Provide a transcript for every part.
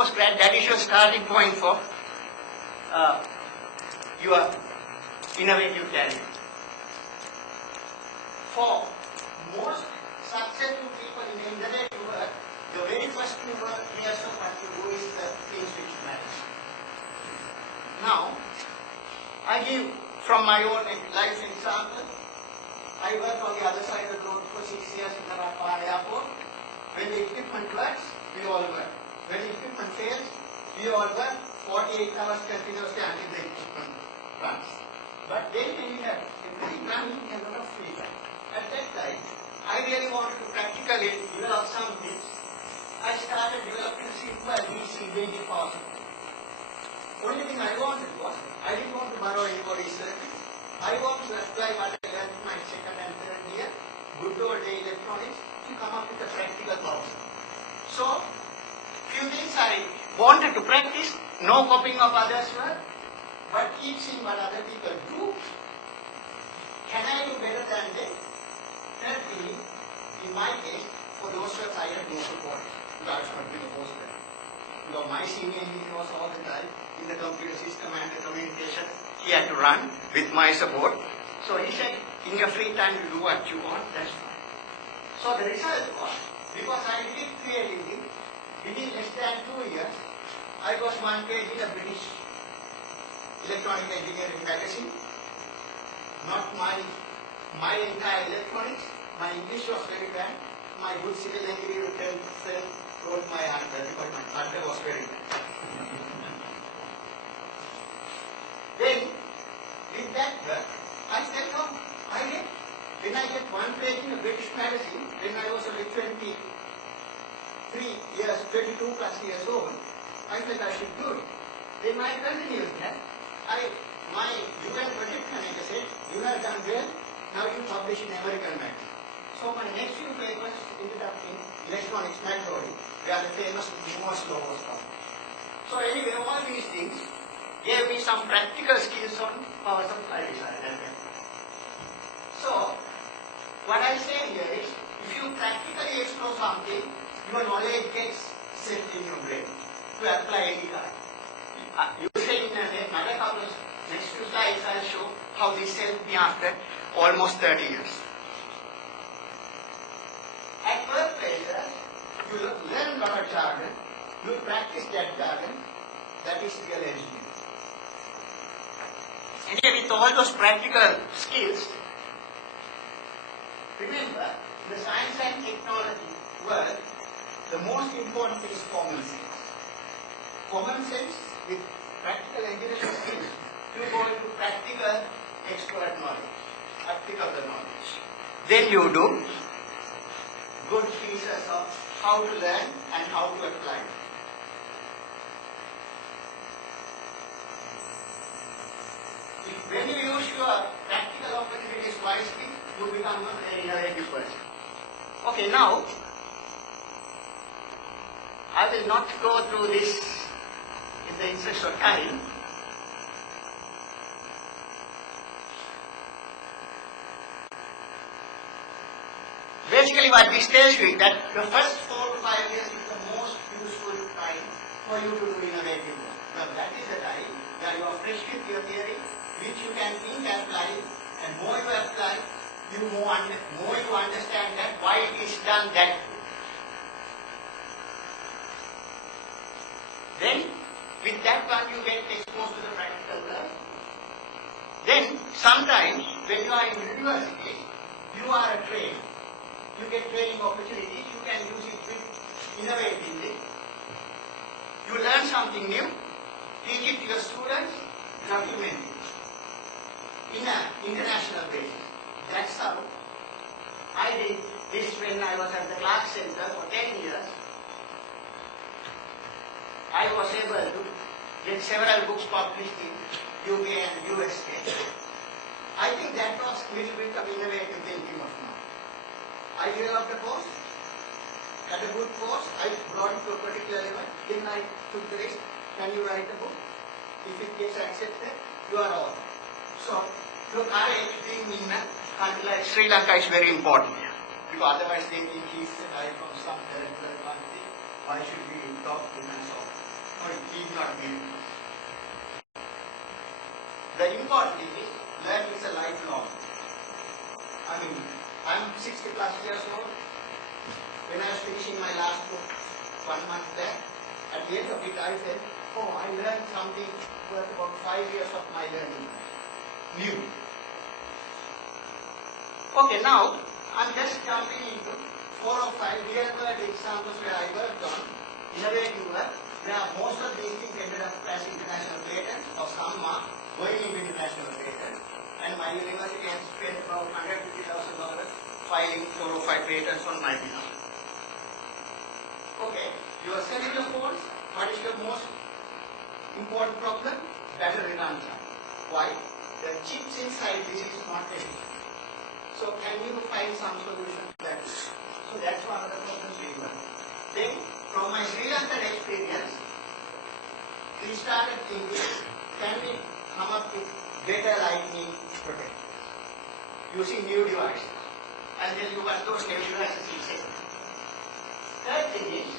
postgrad, that is your starting point for your innovative career. For most successful people in innovative work, the very first years of what you do is the things which matter. Now, I give from my own life example. I worked on the other side of the road for 6 years in the Waikato airport. When the equipment works, we all work. When the equipment fails, we all work 48 hours continuously until the equipment runs. But then when we have everything running, we have a lot of free time. At that time, I really wanted to practically develop some things. I started developing simple DC range possible. Only thing I wanted was, I didn't want to borrow anybody's circuit. I want to apply what I learned in my second and third year, good old day electronics, to come up with a practical problem. So, few things I wanted to practice, no copying of others' work, but keep seeing what other people do. Can I do better than them? Thirdly, in my case, for those works I had no support. That's not been a postgrad. Because my senior engineer was all the time in the computer system and the communication. He had to run with my support. So he said, in your free time you do what you want, that's fine. So the result was, because I did creatively, within less than 2 years, I was one page in a British electronic engineering magazine. Not my entire electronics. My English was very bad. My good civil engineer wrote my answer because my answer was very bad. Then, with that work, I said, no, when I get one page in a British magazine, when I was only 22 plus years old, I said I should do it. Then I continued that. My UN project manager said, you have done well, now you publish in American magazine. So my next few papers ended up in Electronics Magazine, where the famous Moore's law was found. So anyway, all these things gave me some practical skills on power supply design. So, what I say here is, if you practically explore something, your knowledge gets set in your brain to apply any kind. You say in another couple of next few slides, I'll show how this helped me after almost 30 years. At workplaces, you learn about jargon, you practice that jargon, that is real engineering. And here with all those practical skills, remember, in the science and technology world, the most important thing is common sense. Common sense with practical engineering skills to go into practical expert knowledge, applicable knowledge. Then you do good pieces of how to learn and how to apply. When you use your practical opportunities wisely, you become an innovative person. Okay, now, I will not go through this in the interest of time. Basically what this tells you is that the first 4 to 5 years is the most useful time for you to do innovative work. Now that is the time where you are fresh with your theory, which you can think and apply, and more you apply, more you understand that why it is done that way. Then, with that one you get exposed to the practical world. Then, sometimes, when you are in university, you are a trainer. You get training opportunities, you can use it innovatively. You learn something new, teach it to your students, document it in an international basis. That's how I did this when I was at the Clark Center for 10 years. I was able to get several books published in UK and USA. I think that was a little bit of innovative thinking of mine. I developed a course, had a good course, I brought it to a particular level, then I took the risk, can you write a book? If it gets accepted, you are all. So, look, our editing in a country like Sri Lanka is very important here. Because otherwise they think he's a guy from some terrible country, why should we talk to him and so on. did not give it. The important thing is learning is a lifelong. I mean, I'm 60 plus years old. When I was finishing my last book 1 month back, at the end of it I said, oh, I learned something worth about 5 years of my learning. New. Okay, now I'm just jumping into 4 or 5 real world examples where I worked on innovative work, where most of these things ended up as international patents, or some are going into international patents. And my university has spent about $150,000 filing 4 or 5 patents on my behalf. Okay, your cellular phones, what is your most important problem? Battery runtime. Why? The chips inside this is not efficient. So can you find some solution to that? So that's one of the problems we got. Then, from my Sri Lankan experience, we started thinking, can we come up with better lightning protection using new devices? I'll tell you what those new devices will say. Third thing is,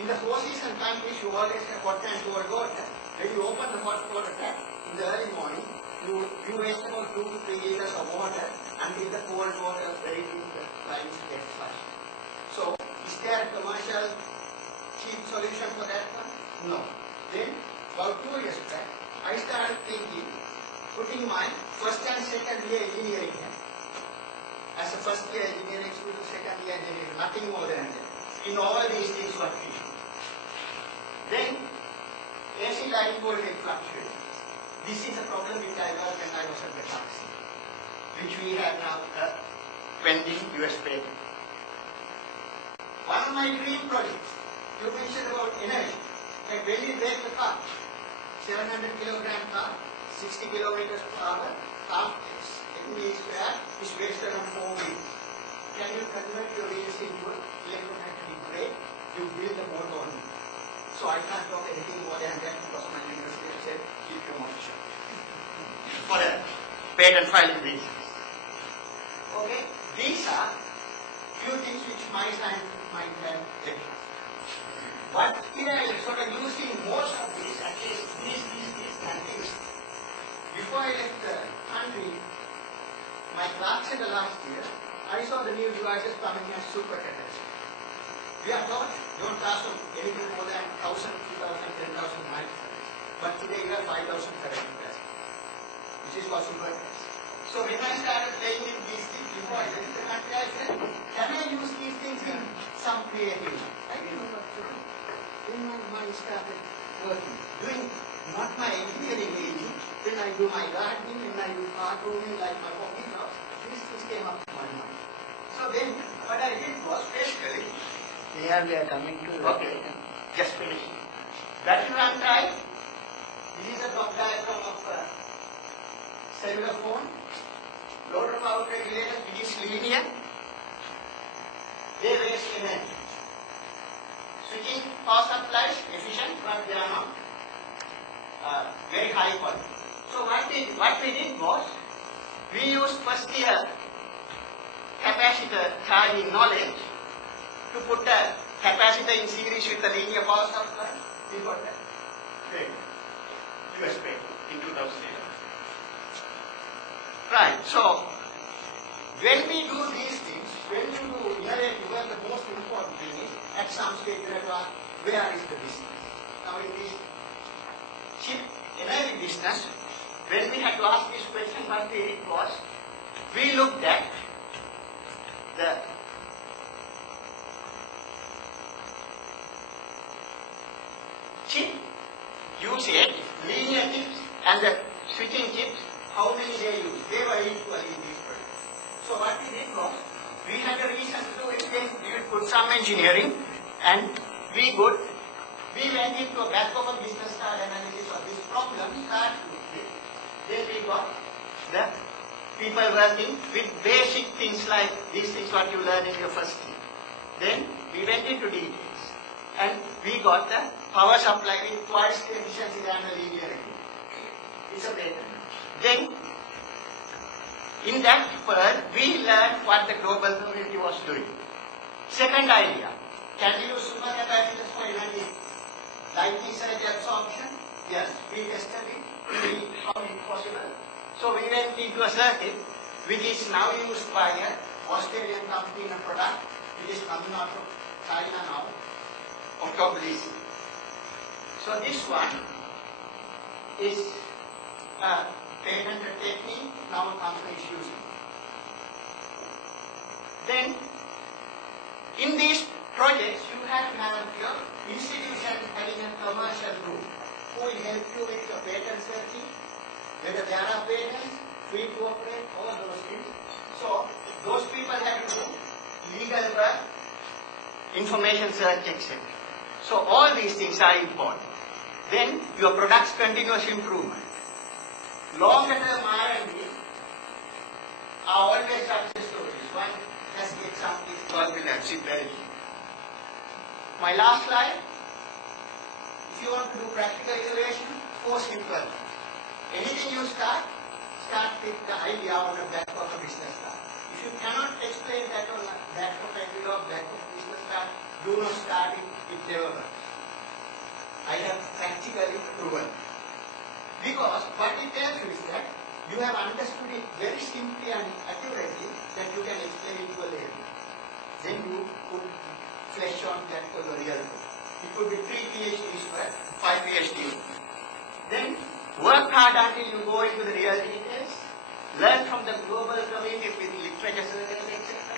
in the 4 season countries, you always have hot and cold water. When you open the hot water tap in the early morning, you waste about 2 to 3 liters of water until the cold water is very deep, the lines get flushed. So, is there a commercial cheap solution for that one? No. Then, about 2 years back, I started thinking, putting my first and second year engineering here. As a first year engineering student, second year engineering, nothing more than that. In all these things what we do. Then, AC line voltage fluctuations. This is a problem which I worked when I was at the council, which we have now pending US patent. One of my dream projects, you mentioned about energy. Like when you break the car, 700 kilogram car, 60 kilometers per hour, half MV square is wasted on 4 wheels. Can you convert your wheels into electromagnetic brake? You build the motor on it. So I can't talk anything more than that because my university said, keep your mouth shut. For a patent filing reasons. Okay? These are few things which my scientific mind can take. But here I am sort of using most of these, at least these and these. Before I left the country, my class in the last year, I saw the new devices coming as supercatalogs. We are taught, don't pass on anything more than 1,000, 2,000, 10,000 microfarads. But today you have 5,000 farad capacity, which is for supercatalogs. So when I started playing with these things before I left the country, I said, can I use these things in some creative way? I didn't know what to do. Then my mind started working, doing not my engineering really. When I do my gardening, when I do cartooning like my hobby now, these things came up to my mind. So then what I did was basically, We are coming to okay, just finishing. Battery runtime. This is a block diagram of cellular phone. Load power regulator, which is linear. They waste energy. Switching power supplies efficient, but they are not very high quality. So what we did was, we used first year capacitor charging knowledge to put a capacitor in series with a linear power supply. We got that. Great. US patent in 2008. Right. So when we do these things, when you do innovative work, the most important thing is at some stage you have to ask, where is the business? Now in this chip energy business, when we had to ask this question, what we did was, we looked at the chip usage, linear chips and the switching chips, how many they use. They were equally in these products. So what we did was, we had a reason to do it, then we would put some engineering and we went into a back of a business card analysis of this problem, started with it. Then we got the people working with basic things like these things what you learn in your first year. Then we went into details and we got the power supply with twice the efficiency than the linear regulator. It's a patent. Then in that world we learned what the global community was doing. Second idea, can we use supercapacitors for energy light research absorption. Yes, we tested it. We found it possible. So we went into a circuit which is now used by an Australian company in a product which is coming out of China now, October. So this one is a patented technique now a company is using. Then in these projects you have to have your institution having a commercial group who will help you with your patent searching, whether there are patents, free to operate, all those things. So those people have to do legal work, information search, etc. So all these things are important. Then your product's continuous improvement. Longer term R&D are always success stories. One has the example is Commercialization. My last slide. If you want to do practical innovation, 4 simple. Anything you start with the idea on the back of a business card. If you cannot explain that on the back of an envelope, back of a business card, do not start it, it never works. I have practically proven. Because what it tells you is that you have understood it very simply and accurately that you can explain it to a lady. Then you put flesh on that for the real world. It could be 3 PhDs for 5 PhDs. Then work hard until you go into the real details. Learn from the global community with literature circles, etc.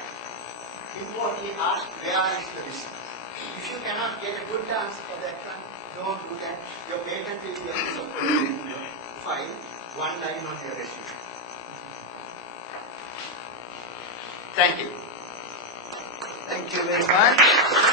Importantly, ask where is the business. If you cannot get a good answer for that one, don't do that. Your patent will be in your file, 1 line on your resume. Thank you. Thank you very much.